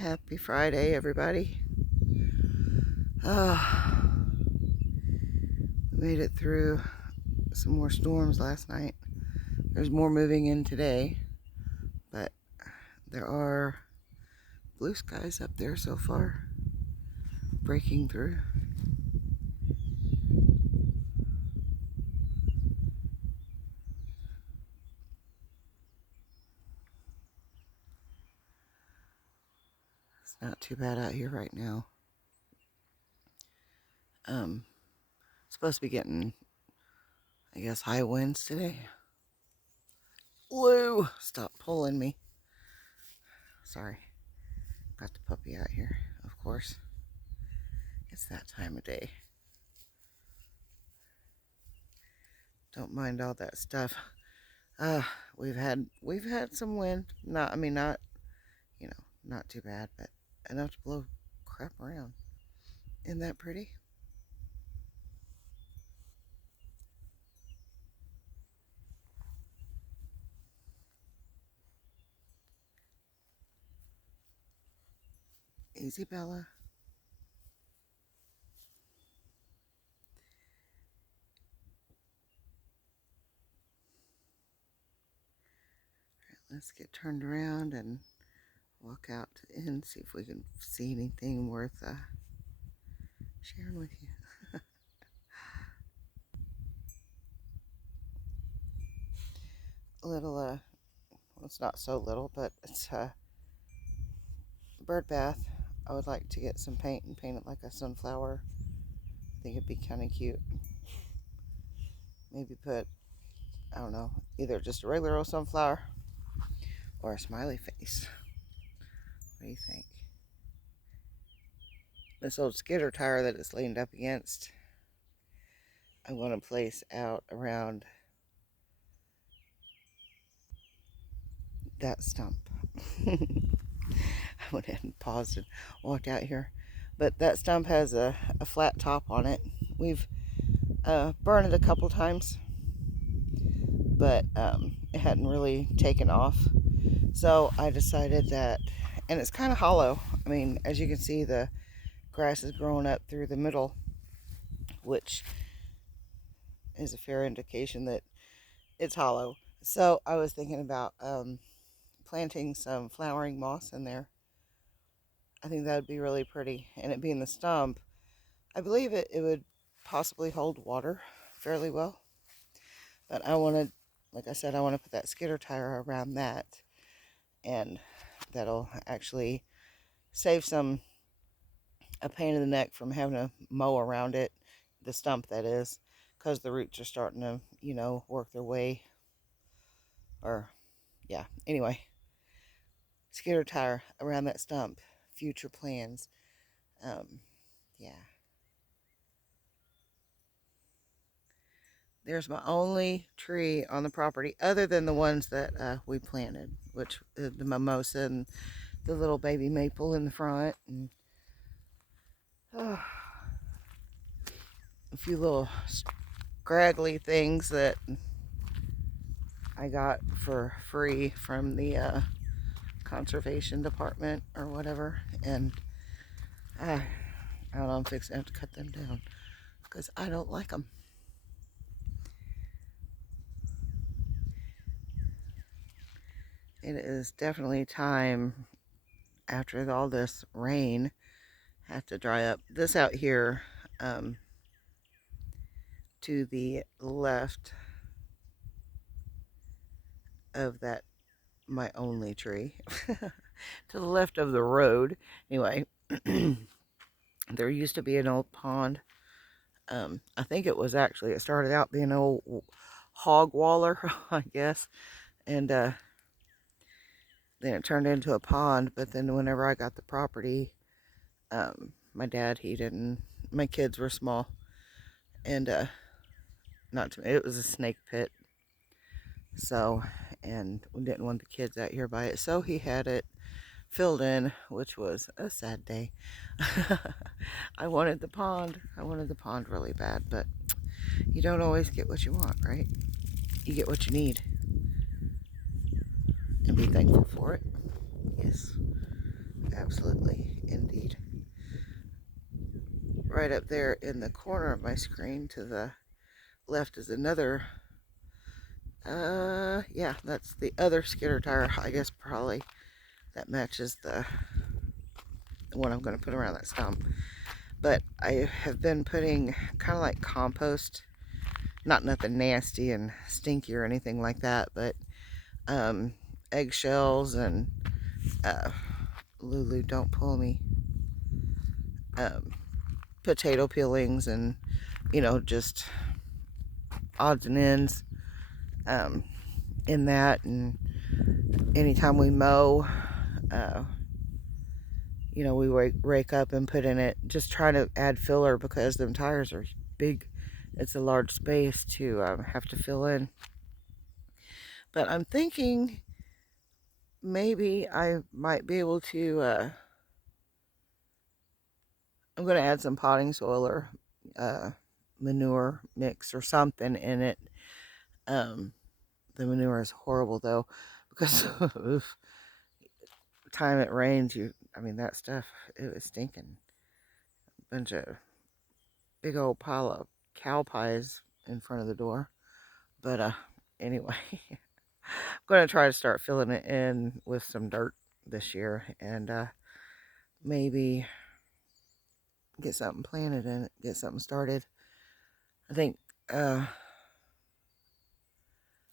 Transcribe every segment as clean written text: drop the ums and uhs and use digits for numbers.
Happy Friday, everybody. We made it through some more storms last night. There's more moving in today, but there are blue skies up there so far, breaking through. It's not too bad out here right now. Supposed to be getting, I guess, high winds today. Lou, stop pulling me. Sorry. Got the puppy out here, of course. It's that time of day. Don't mind all that stuff. We've had some wind. Not not too bad, but enough to blow crap around. Isn't that pretty? Easy, Bella. Let's get turned around and walk out and see if we can see anything worth sharing with you. A little, well, it's not so little, but it's a bird bath. I would like to get some paint and paint it like a sunflower. I think it'd be kind of cute. Maybe put, I don't know, either just a regular old sunflower or a smiley face. What do you think? This old skidder tire that it's leaned up against, I want to place out around that stump. I went ahead and paused and walked out here. But that stump has a flat top on it. We've burned it a couple times, but it hadn't really taken off. So I decided that, and it's kind of hollow. I mean, as you can see, the grass is growing up through the middle, which is a fair indication that it's hollow. So I was thinking about planting some flowering moss in there. I think that would be really pretty. And it being the stump, I believe it would possibly hold water fairly well. But I wanted, like I said, I want to put that skidder tire around that. And that'll actually save a pain in the neck from having to mow around it, the stump that is, because the roots are starting to, work their way. Or, yeah, anyway. Skidder tire around that stump. Future plans. Yeah. There's my only tree on the property other than the ones that we planted, which is the mimosa and the little baby maple in the front, and a few little scraggly things that I got for free from the conservation department or whatever. And I don't know, I'm fixing to have to cut them down because I don't like them. It is definitely time, after all this rain, have to dry up. This out here, to the left of that, my only tree, to the left of the road, anyway, there used to be an old pond. I think it started out being an old hog waller, I guess, and then it turned into a pond. But then whenever I got the property, my dad, my kids were small, and it was a snake pit. So, and we didn't want the kids out here by it, so he had it filled in, which was a sad day. I wanted the pond really bad, but you don't always get what you want, right? You get what you need, and be thankful for it. Yes. Absolutely, indeed. Right up there in the corner of my screen to the left is another, yeah, that's the other skidder tire, I guess probably that matches the one I'm going to put around that stump. But I have been putting kind of like compost, not nothing nasty and stinky or anything like that, but eggshells and Lulu, don't pull me. Potato peelings and, you know, just odds and ends in that. And anytime we mow, you know, we rake up and put in it, just trying to add filler because them tires are big. It's a large space to have to fill in. But I'm thinking maybe I might be able to, I'm going to add some potting soil or manure mix or something in it. The manure is horrible though, because oof, the time it rains, I mean, that stuff, it was stinking. Bunch of big old pile of cow pies in front of the door. But anyway, I'm going to try to start filling it in with some dirt this year and maybe get something planted in it, get something started. I think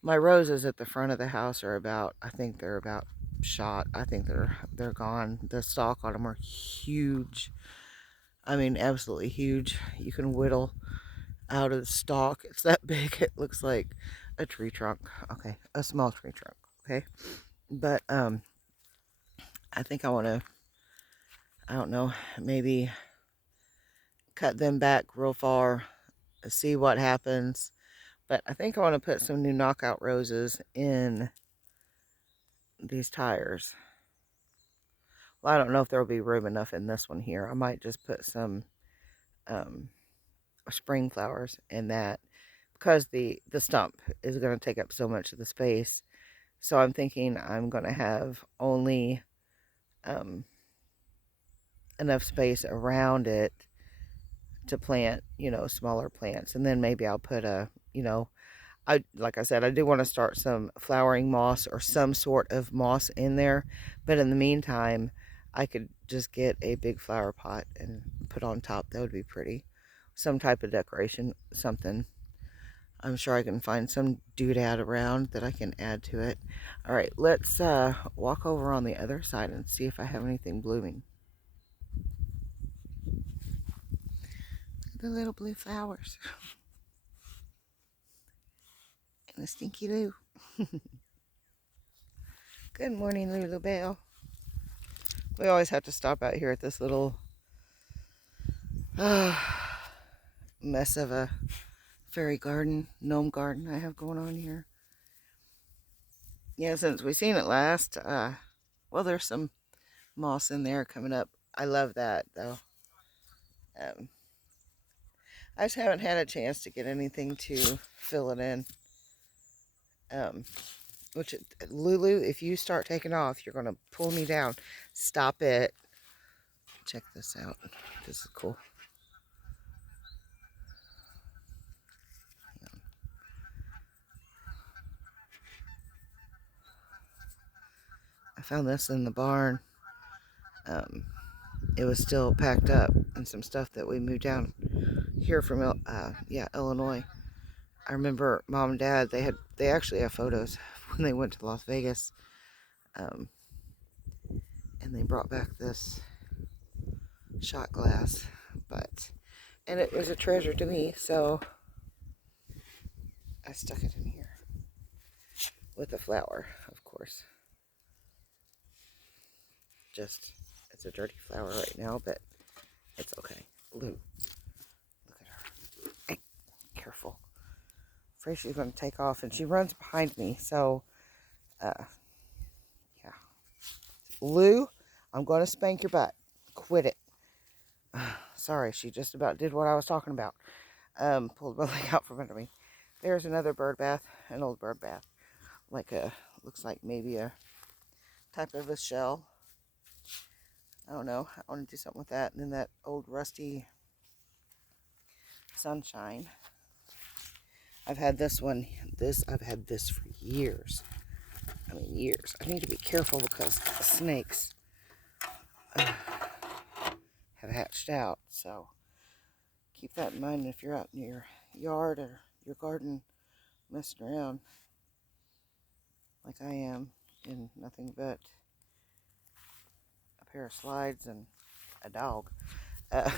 my roses at the front of the house are about, I think they're about shot. I think they're gone. The stalk on them are huge. I mean, absolutely huge. You can whittle out of the stalk. It's that big. It looks like a tree trunk. Okay, a small tree trunk. Okay, but I think I want to, I don't know, maybe cut them back real far, see what happens. But I think I want to put some new knockout roses in these tires. Well, I don't know if there will be room enough in this one here. I might just put some um, spring flowers in that because the stump is going to take up so much of the space. So I'm thinking I'm going to have only um, enough space around it to plant, you know, smaller plants. And then maybe I'll put a, you know, like I said, I do want to start some flowering moss or some sort of moss in there. But in the meantime, I could just get a big flower pot and put on top. That would be pretty. Some type of decoration, something. I'm sure I can find some doodad around that I can add to it. All right, let's walk over on the other side and see if I have anything blooming. The little blue flowers. And the stinky Lou. Good morning, Lulu Bell. We always have to stop out here at this little mess of a fairy garden, gnome garden I have going on here. Yeah, since we seen it last, well, there's some moss in there coming up. I love that, though. Um, I just haven't had a chance to get anything to fill it in. Which, Lulu, if you start taking off, you're going to pull me down. Stop it. Check this out. This is cool. I found this in the barn. It was still packed up and some stuff that we moved down here from Illinois. I remember Mom and Dad, they actually have photos when they went to Las Vegas, and they brought back this shot glass, and it was a treasure to me, so I stuck it in here with a flower, of course. Just, it's a dirty flower right now, but it's okay. Lou, look at her. Hey, careful. Afraid she's going to take off, and she runs behind me, so, yeah. Lou, I'm going to spank your butt. Quit it. Sorry, she just about did what I was talking about. Pulled my leg out from under me. There's another bird bath, an old bird bath. Like looks like maybe a type of a shell. I don't know. I want to do something with that. And then that old rusty sunshine. I've had this one. I've had this for years. I mean, years. I need to be careful because snakes have hatched out. So keep that in mind if you're out in your yard or your garden messing around like I am in nothing but a pair of slides and a dog. Uh,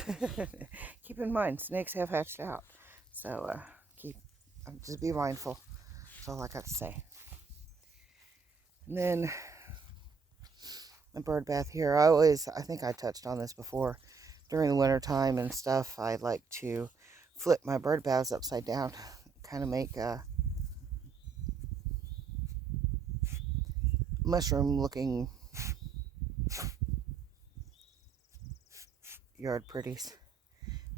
keep in mind, snakes have hatched out. So just be mindful. That's all I got to say. And then the bird bath here. I think I touched on this before. During the winter time and stuff, I like to flip my bird baths upside down. Kind of make a mushroom looking yard pretties.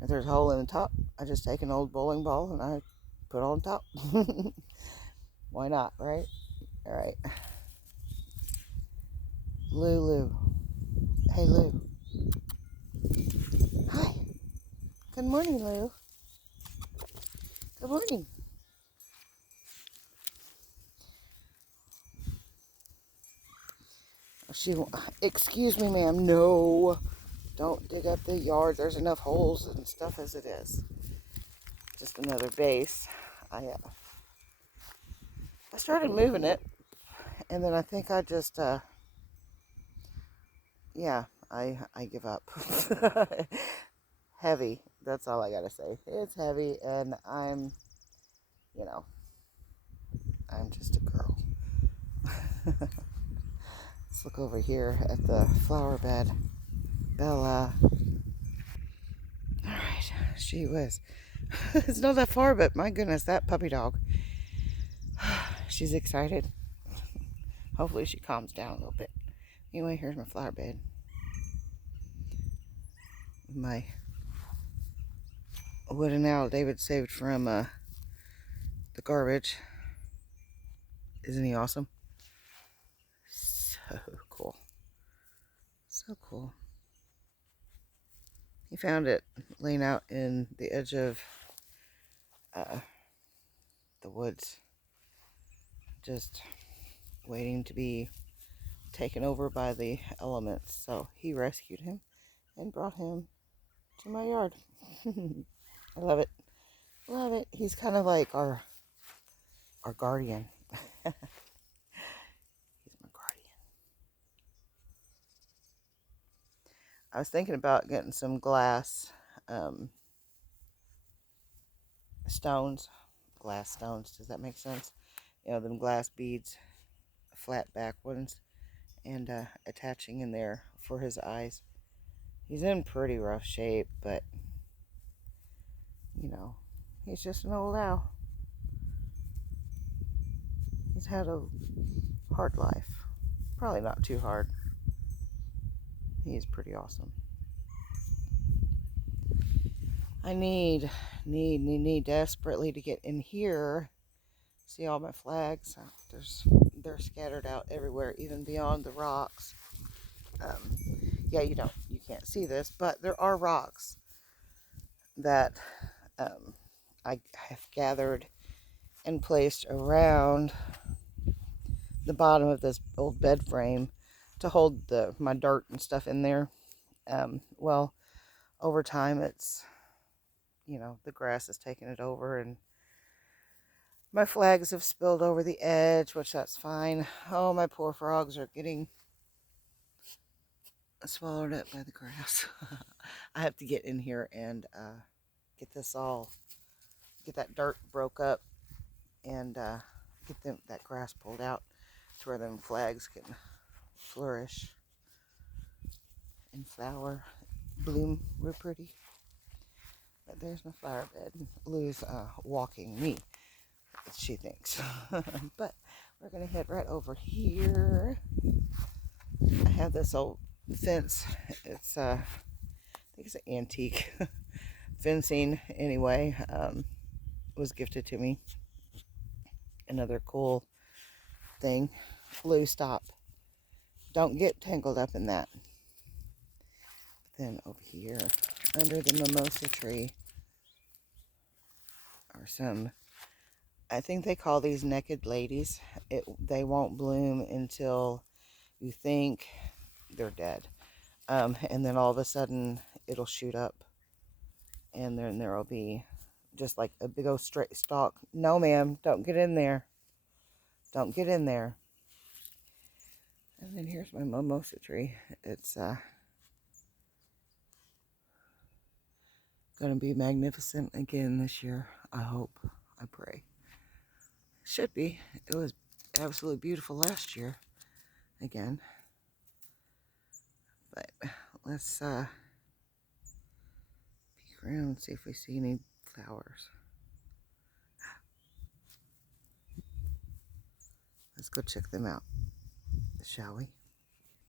If there's a hole in the top, I just take an old bowling ball and I put it on top. Why not, right? All right. Lulu. Hey, Lou. Hi. Good morning, Lou. Good morning. Excuse me, ma'am. No. Don't dig up the yard. There's enough holes and stuff as it is. Just another base. I started moving it, and then I think I just, I give up. Heavy. That's all I gotta say. It's heavy, and I'm just a girl. Let's look over here at the flower bed. Bella. Alright, she was. It's not that far, but my goodness, that puppy dog. She's excited. Hopefully she calms down a little bit. Anyway, here's my flower bed. My wooden owl David saved from the garbage. Isn't he awesome? So cool. So cool. He found it laying out in the edge of the woods, just waiting to be taken over by the elements. So he rescued him and brought him to my yard. I love it. Love it. He's kind of like our guardian. He's my guardian. I was thinking about getting some glass stones. Glass stones. Does that make sense? You know, them glass beads, flat back ones, and attaching in there for his eyes. He's in pretty rough shape, but he's just an old owl. He's had a hard life. Probably not too hard. He's pretty awesome. I need desperately to get in here. See all my flags? They're scattered out everywhere, even beyond the rocks. Yeah, you can't see this, but there are rocks that I have gathered and placed around the bottom of this old bed frame to hold my dirt and stuff in there. Well, over time, it's the grass has taken it over, and my flags have spilled over the edge, which that's fine. Oh, my poor frogs are getting swallowed up by the grass. I have to get in here and get that dirt broke up and get that grass pulled out to where them flags can flourish and flower, bloom real pretty. But there's my flower bed. Lou's walking me, she thinks. But we're gonna head right over here. I have this old fence. It's I think it's an antique fencing anyway. It was gifted to me. Another cool thing. Lou, stop. Don't get tangled up in that. Then over here, under the mimosa tree, are some, I think they call these naked ladies. They won't bloom until you think they're dead. And then all of a sudden, it'll shoot up. And then there will be just like a big old straight stalk. No, ma'am, don't get in there. Don't get in there. And then here's my mimosa tree. It's going to be magnificent again this year. I hope. I pray. Should be. It was absolutely beautiful last year. Again. But let's peek around and see if we see any flowers. Let's go check them out, shall we?